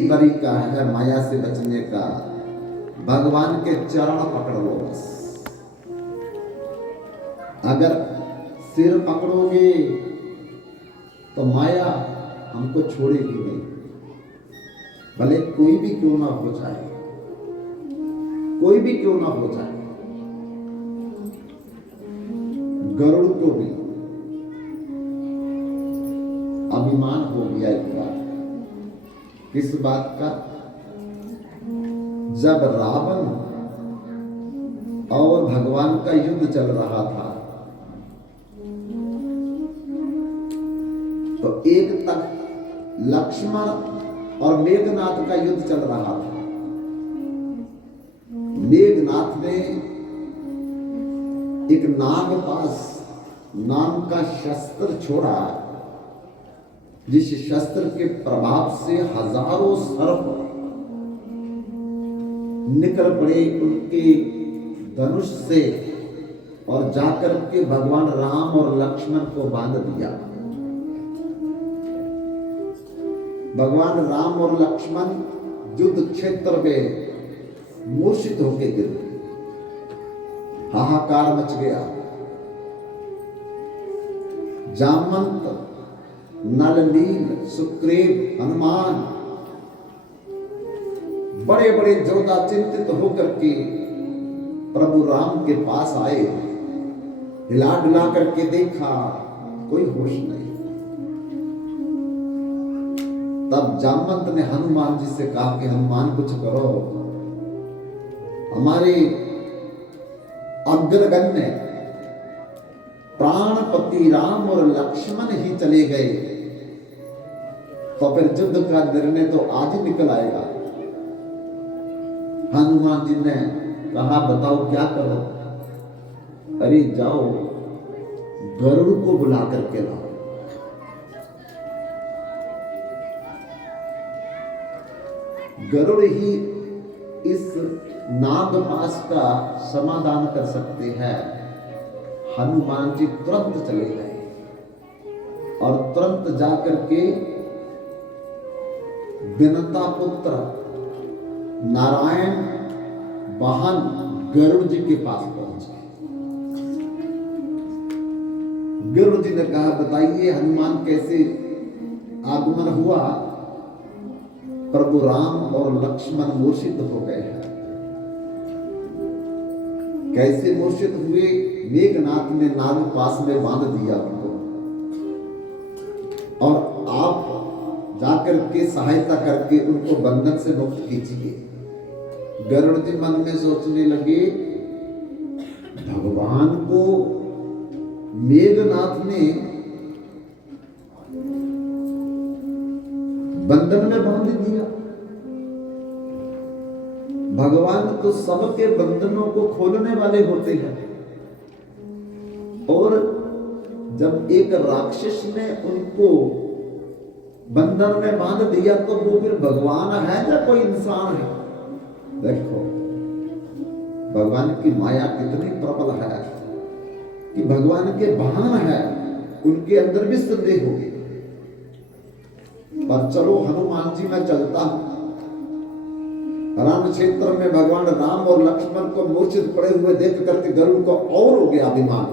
तरीका है माया से बचने का, भगवान के चरण पकड़ लो बस। अगर सिर पकड़ोगे तो माया हमको छोड़ेगी नहीं, भले कोई भी क्यों ना हो जाए, कोई भी क्यों ना हो जाए। गरुड़ को भी अभिमान हो गया एक बार। किस बात का? जब रावण और भगवान का युद्ध चल रहा था तो एक तक लक्ष्मण और मेघनाथ का युद्ध चल रहा था। मेघनाथ ने एक नागपाश नाम का शस्त्र छोड़ा, जिस शस्त्र के प्रभाव से हजारों सर्प निकल पड़े उनके धनुष से और जाकर के भगवान राम और लक्ष्मण को बांध दिया। भगवान राम और लक्ष्मण युद्ध क्षेत्र में मूर्छित होकर गिरे, हाहाकार मच गया। जामवंत, नल, नील, सुग्रीव, हनुमान बड़े बड़े योद्धा चिंतित होकर के प्रभु राम के पास आए। हिला डुला करके देखा, कोई होश नहीं। तब जामवंत ने हनुमान जी से कहा कि हनुमान कुछ करो, हमारे अग्रगण्य प्राणपति राम और लक्ष्मण ही चले गए तो फिर युद्ध का निर्णय तो आज ही निकल आएगा। हनुमान जी ने कहा बताओ क्या करो? अरे जाओ गरुड़ को बुला करके लाओ। गरुड़ ही इस नागपाश का समाधान कर सकते हैं। हनुमान जी तुरंत चले गए और तुरंत जाकर के विनता पुत्र नारायण वाहन गरुड़ जी के पास पहुंच गए। गरुड़ जी ने कहा बताइए हनुमान कैसे आगमन हुआ? प्रभु राम और लक्ष्मण मूर्छित हो गए हैं। कैसे मूर्छित हुए? मेघनाथ ने नागपाश में बांध दिया उनको, और आप जाकर के सहायता करके उनको बंधन से मुक्त कीजिए। गरुड़ जी मन में सोचने लगे भगवान को मेघनाथ ने बंधन में बांध दिया। भगवान तो सबके बंधनों को खोलने वाले होते हैं, और जब एक राक्षस ने उनको बंधन में बांध दिया तो वो फिर भगवान है या कोई इंसान है? देखो भगवान की माया कितनी प्रबल है कि भगवान के वाहन है, उनके अंदर भी संदेह होगी। पर चलो हनुमान जी मैं चलता हूं। रण क्षेत्र में भगवान राम और लक्ष्मण को मूर्छित पड़े हुए देख करके गरुड़ को और हो गया अभिमान,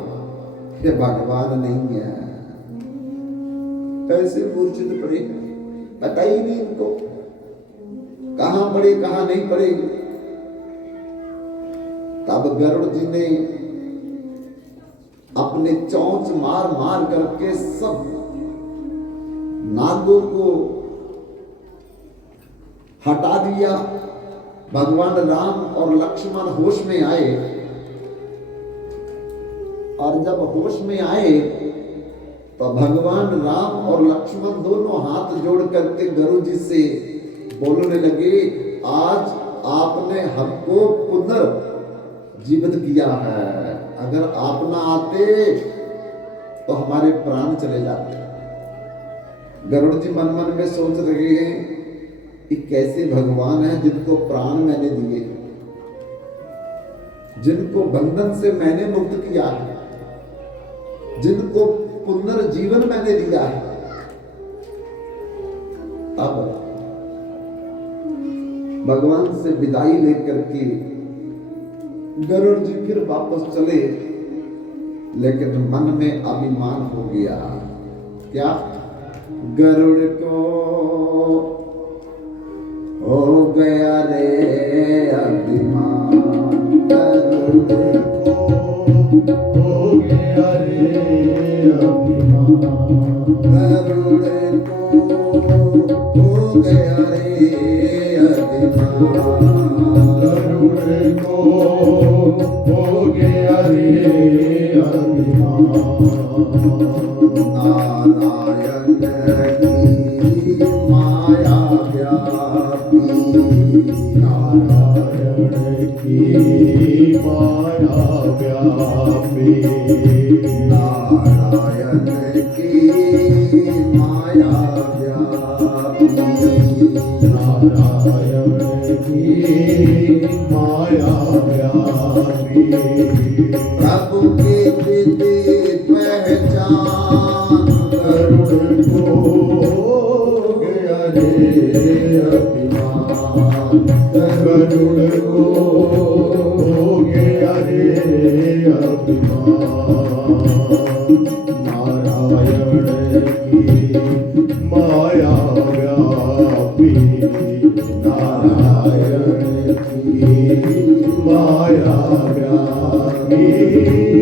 ये भगवान नहीं है। कैसे मूर्छित पड़े पता ही नहीं इनको, कहां पड़े कहां नहीं पड़े। तब गरुड़ जी ने अपने चोंच मार मार करके सब नागों को हटा दिया। भगवान राम और लक्ष्मण होश में आए, और जब होश में आए तो भगवान राम और लक्ष्मण दोनों हाथ जोड़ करके गरुड़ जी से बोलने लगे आज आपने हमको पुनर्जीवित किया है, अगर आप ना आते तो हमारे प्राण चले जाते। गरुड़ जी मन मन में सोच रहे हैं कि कैसे भगवान है जिनको प्राण मैंने दिए, जिनको बंधन से मैंने मुक्त किया है, जिनको पुनर्जीवन मैंने दिया है। अब भगवान से विदाई लेकर के गरुड़ जी फिर वापस चले, लेकिन मन में अभिमान हो गया। क्या? गरुड़ को हो गया रे अभिमान, गरुड़ को हो गया रे अभिमान, गरुड़ को हो गया रे अभिमान, गरुड़ को हो गया रे अभिमान। नारायण की माया व्यापी, नारायण की माया व्यापी, नारायण की माया व्यापी, नारायण की माया व्यापी। प्रभु की विधि पहचान, गरुड़ को हो गया रे अभिमान, गरुड़ को हो गया रे अभिमान। नारायण की माया व्यापी, नारायण की माया व्यापी।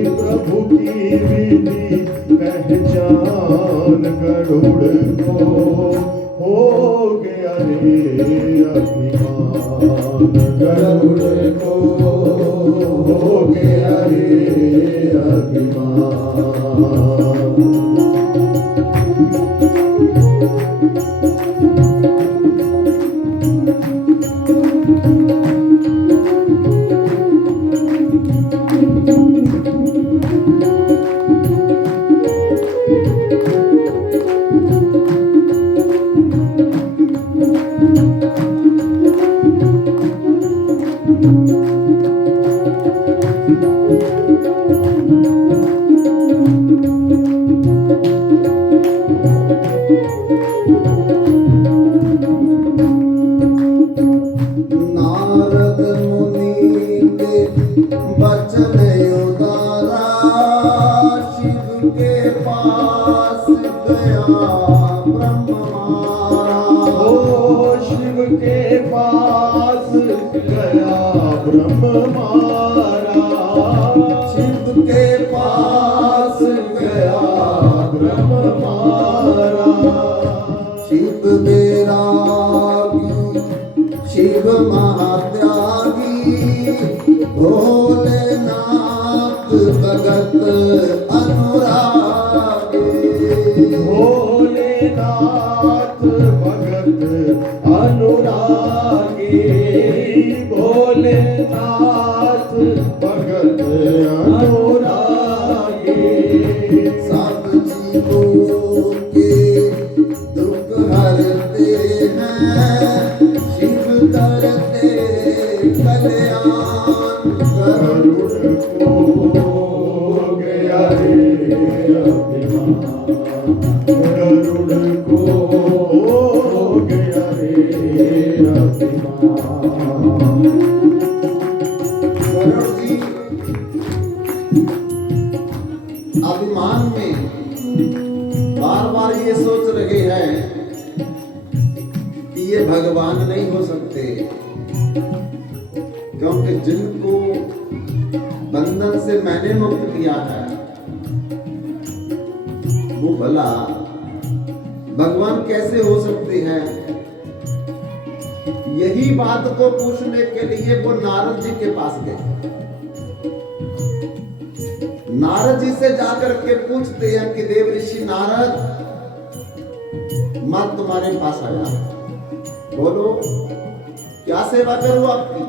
प्रभु की विधि पहचान, गरुड़ को हो गया रे अभिमान, गरुड़ को हो गया रे अभिमान। शिव महात्यागी भोलेनाथ भगत अनुरागी, भोलेनाथ भगत अनुरागी, भोलेनाथ भगत अनुरागी। सब जीवों के दुख हरते हैं, शिव करते कल्याण, गरुड़ को हो गया रे अभिमान, गरुड़ को हो गया रे अभिमान। गरुड़ जी अभिमान में बार बार ये सोच रहे हैं कि ये भगवान नहीं हो सकते, क्योंकि जिनको बंधन से मैंने मुक्त किया है वो भला भगवान कैसे हो सकते हैं। यही बात को पूछने के लिए वो नारद जी के पास गए। नारद जी से जाकर के पूछते हैं कि देव ऋषि नारद, मैं तुम्हारे पास आया, बोलो क्या सेवा करूं आपकी।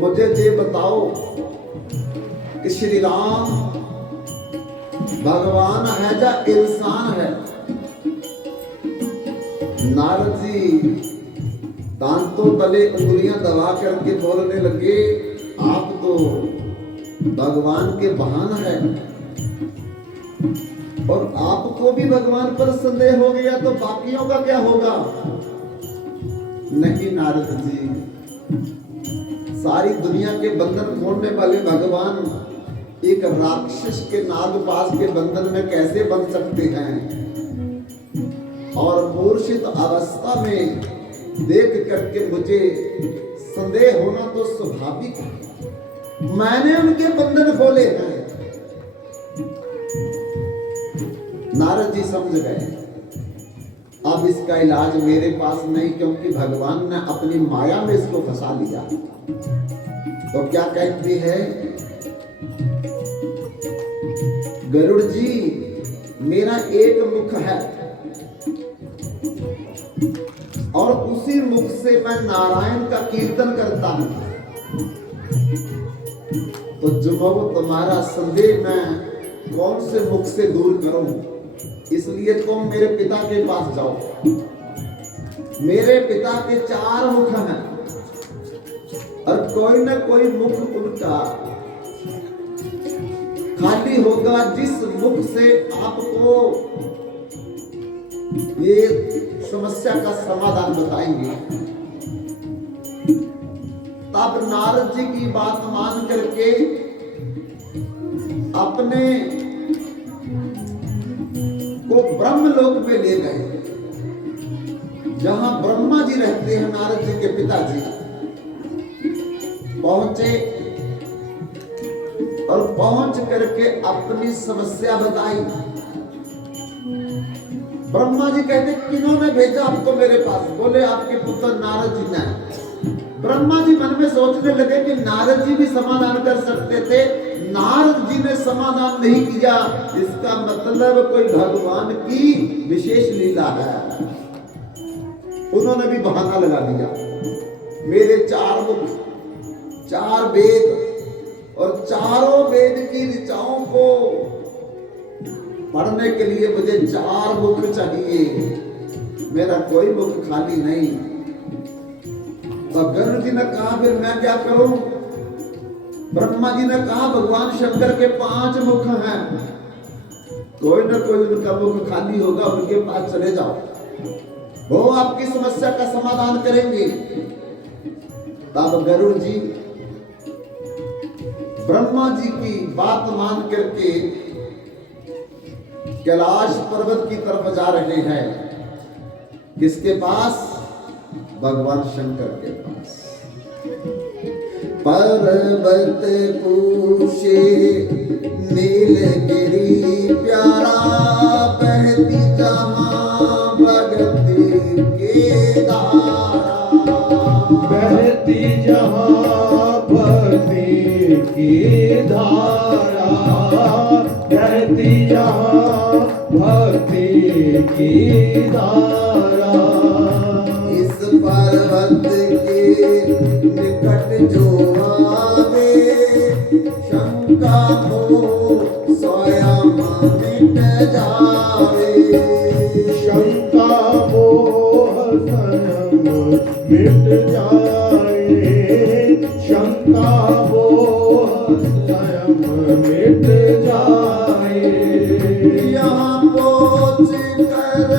मुझे ये बताओ कि श्री राम भगवान है या इंसान है। नारद जी दांतों तले उंगलियां दबा करके बोलने लगे, आप तो भगवान के वाहन है, और आपको भी भगवान पर संदेह हो गया तो बाकियों का क्या होगा। नहीं नारद जी, सारी दुनिया के बंधन तोड़ने वाले भगवान एक राक्षस के नागपाश के बंधन में कैसे बन सकते हैं? और मूर्छित अवस्था में देख करके मुझे संदेह होना तो स्वाभाविक है। मैंने उनके बंधन खोले हैं। नारद जी समझ गए, अब इसका इलाज मेरे पास नहीं, क्योंकि भगवान ने अपनी माया में इसको फंसा लिया। तो क्या कहती है, गरुड़ जी मेरा एक मुख है और उसी मुख से मैं नारायण का कीर्तन करता हूं। तो जो तुम्हारा संदेह मैं कौन से मुख से दूर करूं, इसलिए तुम मेरे पिता के पास जाओ। मेरे पिता के 4 मुख हैं और कोई न कोई मुख उनका खाली होगा, जिस मुख से आपको ये समस्या का समाधान बताएंगे। तब नारद जी की बात मान करके अपने को ब्रह्मलोक में ले गए, जहां ब्रह्मा जी रहते हैं। नारद जी के पिताजी पहुंचे और पहुंच करके अपनी समस्या बताई। ब्रह्मा जी कहते, किन्होंने भेजा आपको मेरे पास? बोले, आपके पुत्र नारद जी ने। ब्रह्मा जी मन में सोचने लगे कि नारद जी भी समाधान कर सकते थे, नारद जी ने समाधान नहीं किया, इसका मतलब कोई भगवान की विशेष लीला है। उन्होंने भी बहाना लगा दिया, मेरे 4 मुख, 4 वेद और चारों वेद की ऋचाओं को पढ़ने के लिए मुझे 4 मुख चाहिए, मेरा कोई मुख खाली नहीं। तो गरुड़ जी ने कहा, फिर मैं क्या करूं? ब्रह्मा जी ने कहा, भगवान शंकर के 5 मुख हैं, कोई न कोई उनका मुख खाली होगा, उनके पास चले जाओ, वो आपकी समस्या का समाधान करेंगे। तब गरुड़ जी ब्रह्मा जी की बात मान करके कैलाश पर्वत की तरफ जा रहे हैं। किसके पास? भगवान शंकर के पास। पर्वत पूछे नीलगिरी प्यारा, बहती जहां भगती के धारा, बहती जहां भक्ति की धारा, बहती जहां भक्ति की धारा। इस पर्वत के निकट जो आवे, शंका मोह स्वयं मिट जावे, शंका मोह स्वयं मिट जाए, शंका मोह स्वयं मिट जाए। यहाँ पहुँच कर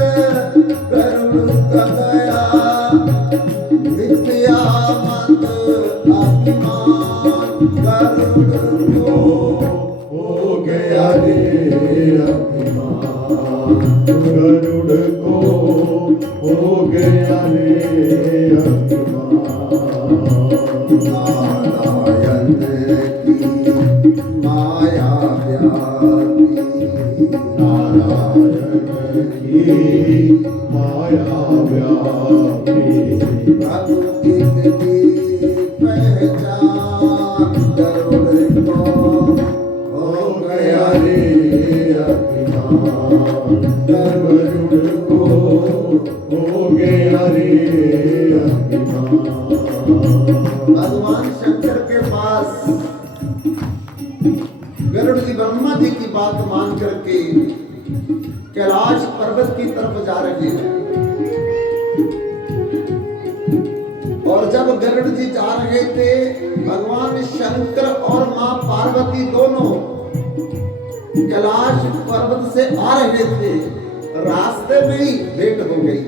गरुड़ का गया मिथ्या मत अभिमान, गरुड़ को हो गया रे अभिमान, गरुड़ को हो गया रे अभिमान। नारायण की माया व्यापी, नारायण की माया व्यापी, प्रभु की पहचान, गरुड़ को हो गया रे अभिमान, गरुड़ को हो गया रे अभिमान। भगवान शंकर के पास गरुड़ जी ब्रह्मा जी की बात मान करके कैलाश पर्वत की तरफ जा रहे हैं। और जब गरुड़ जी जा रहे थे, भगवान शंकर और मां पार्वती दोनों कैलाश पर्वत से आ रहे थे। रास्ते में ही भेंट हो गई।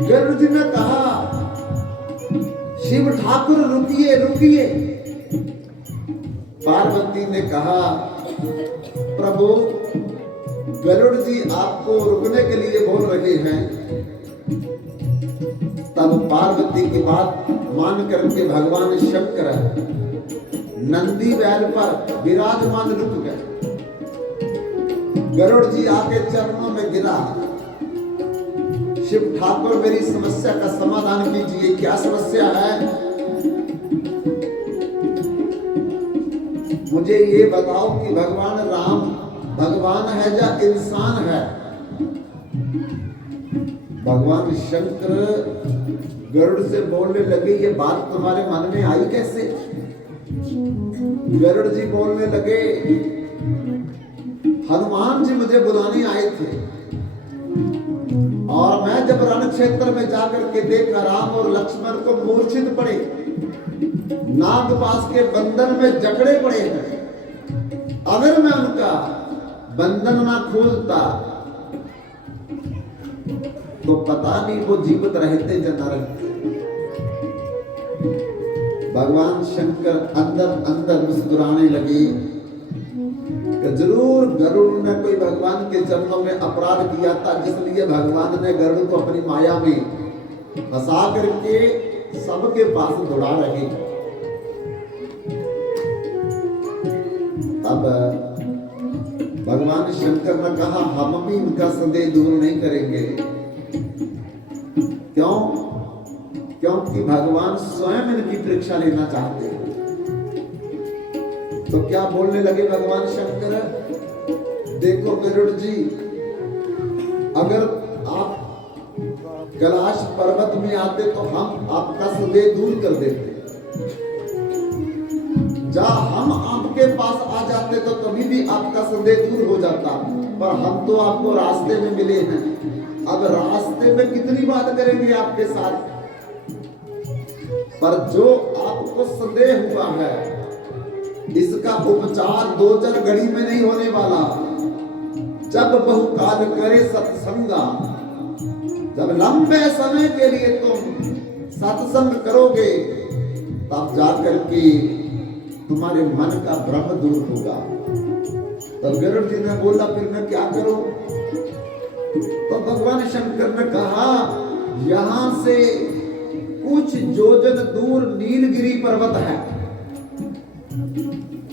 गरुड़ जी ने कहा, शिव ठाकुर रुकिए रुकिए। पार्वती ने कहा, प्रभु गरुड़ जी आपको रुकने के लिए बोल रहे हैं। तब पार्वती की बात मान करके भगवान शंकर नंदी बैल पर विराजमान रुक गए। गरुड़ जी आके चरणों में गिरा, शिव ठाकुर मेरी समस्या का समाधान कीजिए, क्या समस्या है? मुझे ये बताओ कि भगवान राम भगवान है या इंसान है? भगवान शंकर गरुड़ से बोलने लगे, ये बात तुम्हारे मन में आई कैसे? गरुड़ जी बोलने लगे, हनुमान जी मुझे बुलाने आए थे और मैं जब रण क्षेत्र में जाकर के देखा राम और लक्ष्मण को मूर्छित पड़े, नागपाश के बंधन में जकड़े पड़े हैं। अगर मैं उनका बंधन ना खोलता तो पता नहीं वो जीवित रहते या न रहते। भगवान शंकर अंदर अंदर मुस्कुराने लगे कि जरूर गरुड़ ने कोई भगवान के चरणों में अपराध किया था, जिसलिए भगवान ने गरुड़ को अपनी माया में फंसा करके सबके पास दौड़ा रहे। अब भगवान शंकर ने कहा, हम भी इनका संदेह दूर नहीं करेंगे। क्यों? क्योंकि भगवान स्वयं इनकी परीक्षा लेना चाहते हैं। तो क्या बोलने लगे भगवान शंकर, देखो गरुड़ जी, अगर आप कैलाश पर्वत में आते तो हम आपका संदेह दूर कर देते। जहाँ हम आपके पास आ जाते तो कभी भी आपका संदेह दूर हो जाता, पर हम तो आपको रास्ते में मिले हैं। अब रास्ते में कितनी बात करेंगे आपके साथ, पर जो आपको संदेह हुआ है इसका उपचार 2-4 घड़ी में नहीं होने वाला। जब बहुकाल करे सत्संगा, जब लंबे समय के लिए तुम सत्संग करोगे तब जाकर के तुम्हारे मन का भ्रम दूर होगा। तब गरुड़ जी ने बोला, फिर मैं क्या करूं? तो भगवान शंकर ने कहा, यहां से कुछ योजन दूर नीलगिरी पर्वत है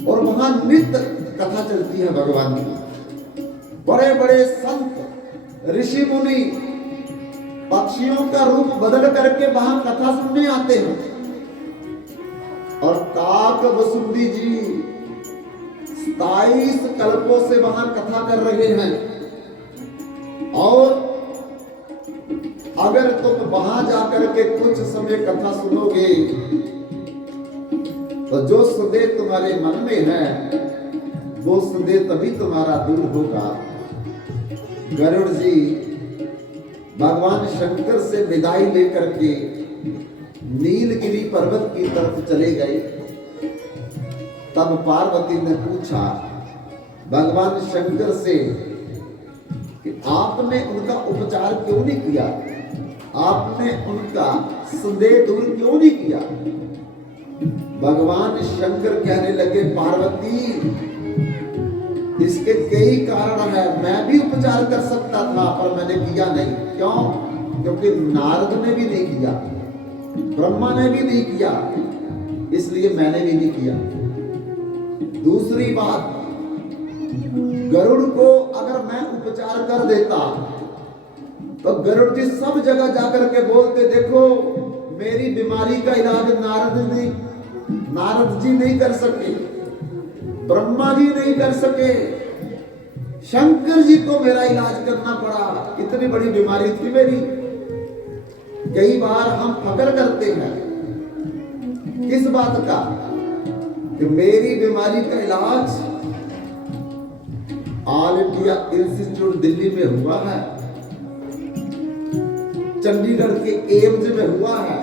और वहां नित्य कथा चलती है भगवान की। बड़े बड़े संत ऋषि मुनि पक्षियों का रूप बदल करके वहां कथा सुनने आते हैं। और काक वसुंधी जी 27 कल्पों से वहां कथा कर रहे हैं। और अगर तुम वहां जाकर के कुछ समय कथा सुनोगे तो जो संदेह तुम्हारे मन में है वो संदेह तभी तुम्हारा दूर होगा। गरुड़ जी भगवान शंकर से विदाई लेकर के नीलगिरी पर्वत की तरफ चले गए। तब पार्वती ने पूछा भगवान शंकर से कि आपने उनका उपचार क्यों नहीं किया, आपने उनका संदेह दूर क्यों नहीं किया? भगवान शंकर कहने लगे, पार्वती इसके कई कारण है। मैं भी उपचार कर सकता था पर मैंने किया नहीं। क्यों? क्योंकि नारद ने भी नहीं किया, ब्रह्मा ने भी नहीं किया, इसलिए मैंने भी नहीं किया। दूसरी बात, गरुड़ को अगर मैं उपचार कर देता तो गरुड़ जी सब जगह जाकर के बोलते, देखो मेरी बीमारी का इलाज नारद जी नहीं कर सके, ब्रह्मा जी नहीं कर सके, शंकर जी को मेरा इलाज करना पड़ा। इतनी बड़ी बीमारी थी मेरी। कई बार हम फकर करते हैं किस बात का, कि मेरी बीमारी का इलाज ऑल इंडिया इंस्टीट्यूट दिल्ली में हुआ है, चंडीगढ़ के एम्स में हुआ है,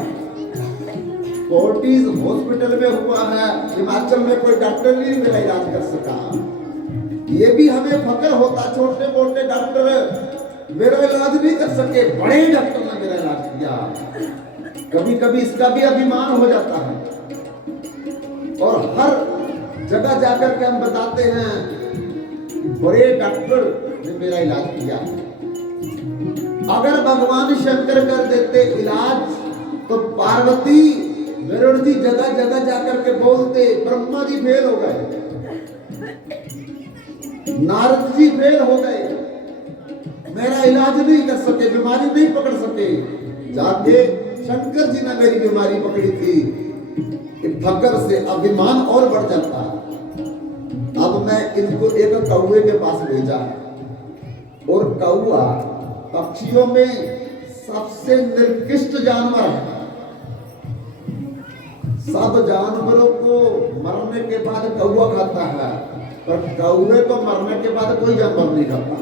फोर्टिस हॉस्पिटल में हुआ है, हिमाचल में कोई डॉक्टर नहीं मेरा इलाज कर सका। ये भी हमें फकर होता, छोटे मोटे डॉक्टर मेरा इलाज नहीं कर सके, बड़े डॉक्टर ने मेरा इलाज किया। कभी कभी इसका भी अभिमान हो जाता है। और हर जगह जाकर के हम बताते हैं बड़े डॉक्टर ने मेरा इलाज किया। अगर भगवान शंकर कर देते इलाज तो पार्वती गरुड़ जी जगह जगह जाकर के बोलते ब्रह्मा जी फेल हो गए, नारद जी फेल हो गए, मेरा इलाज नहीं कर सके, बीमारी नहीं पकड़ सके। जाके शंकर जी ने मेरी बीमारी पकड़ी थी। फकर से अभिमान और बढ़ जाता। अब मैं इनको एक कौवे के पास भेजा, और कौवा पक्षियों में सबसे निर्कृष्ट जानवर है। सब जानवरों को मरने के बाद कौवा खाता है, पर कौवे को मरने के बाद कोई जानवर नहीं खाता।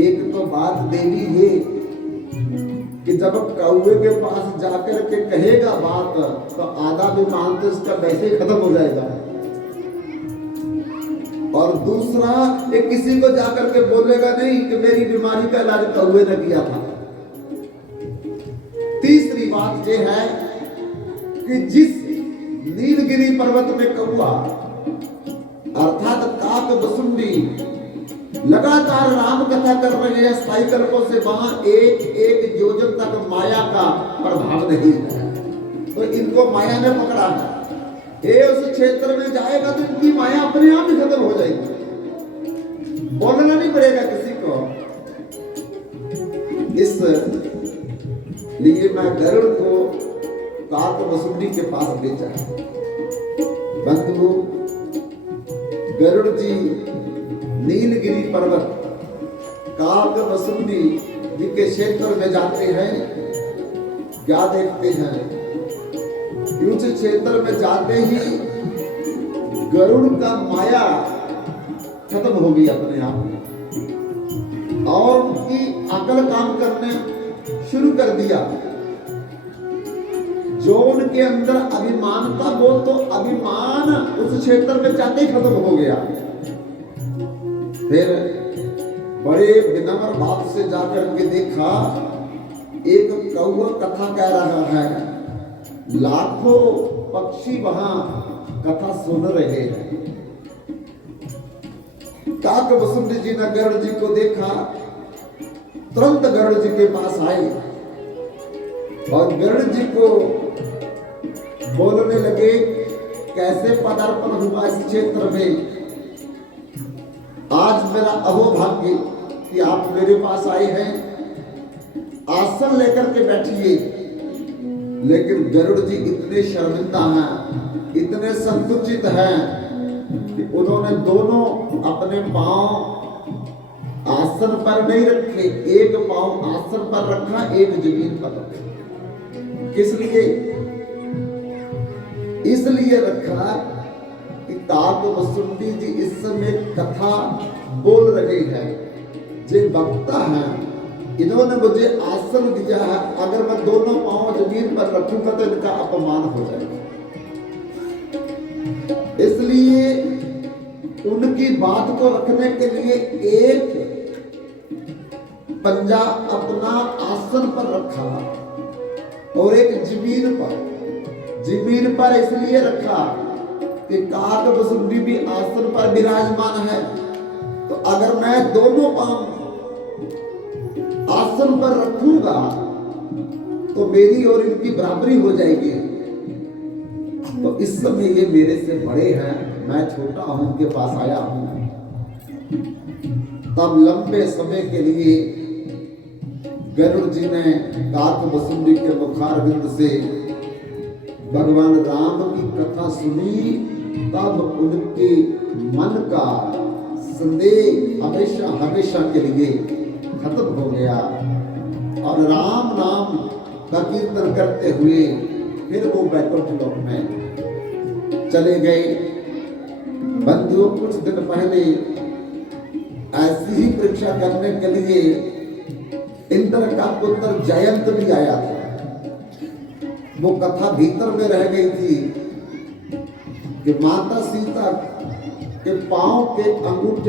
एक तो बात देवी है कि जब कौवे के पास जाकर के कहेगा बात तो आधा विमान तो इसका वैसे ही खत्म हो जाएगा। और दूसरा ये किसी को जाकर के बोलेगा नहीं कि मेरी बीमारी का इलाज कौवे ने किया था। तीसरी बात ये है कि जिस नीलगिरी पर्वत में कौवा अर्थात काक बसुंडी लगातार राम कथा कर रहे हैं साइकिलों से, वहां एक एक योजन तक माया का प्रभाव नहीं है, तो इनको माया ने पकड़ा है। ये उस क्षेत्र में जाएगा तो इनकी माया अपने आप ही खत्म हो जाएगी, बोलना नहीं पड़ेगा किसी को। इस लिए मैं गरुड़ को काक वसुंडी के पास भेजा। बंधु गरुड़ जी नीलगिरी पर्वत काक वसुंडी जी के क्षेत्र में जाते हैं। क्या देखते हैं? उस क्षेत्र में जाते ही गरुड़ का माया खत्म हो गई अपने आप में, और उनकी अकल काम करने शुरू कर दिया। जो उनके अंदर अभिमान था वो तो अभिमान उस क्षेत्र में जाते ही खत्म हो गया। फिर बड़े विनम्र भाव से जाकर के देखा, एक कौवा कथा कह रहा है, लाखों पक्षी वहां कथा सुन रहे हैं। काक वसुंडी जी ने गरुड़ जी को देखा, तुरंत गरुड़ जी के पास आए और गरुड़ जी को बोलने लगे, कैसे पदार्पण हुआ इस क्षेत्र में? आज मेरा अहोभाग्य कि आप मेरे पास आए हैं, आसन लेकर के बैठिए। लेकिन गरुड़ जी इतने शर्मिंदा हैं, इतने संकुचित हैं कि उन्होंने दोनों अपने पांव आसन पर नहीं रखे, एक पांव आसन पर रखा, एक जमीन पर रखा। किस लिए? इसलिए रखा कि काक वसुंडी जी इस समय कथा बोल रहे हैं, जो वक्ता हैं, इन्होंने मुझे आसन दिया है, अगर मैं दोनों पांव जमीन पर रखूंगा तो इनका अपमान हो जाएगा। इसलिए उनकी बात को रखने के लिए एक पंजा अपना आसन पर रखा और एक जमीन पर इसलिए रखा कि काक वसुंडी भी आसन पर विराजमान है, तो अगर मैं दोनों पांव आसन पर रखूंगा तो मेरी और इनकी बराबरी हो जाएगी। तो इस समय ये मेरे से बड़े हैं, मैं छोटा हूं, उनके पास आया हूं। तब लंबे समय के लिए गरुड़ जी ने काक वसुंडी के मुखारविंद से भगवान राम की कथा सुनी। तब उनके मन का संदेह हमेशा हमेशा के लिए खत्म हो गया और राम नाम का कीर्तन करते हुए फिर वो वैकुंठ लोक में चले गए। बंधुओं, कुछ दिन पहले ऐसी ही परीक्षा करने के लिए इंद्र का पुत्र जयंत भी आया था। वो कथा भीतर में रह गई थी कि माता सीता के पांव के अंगूठे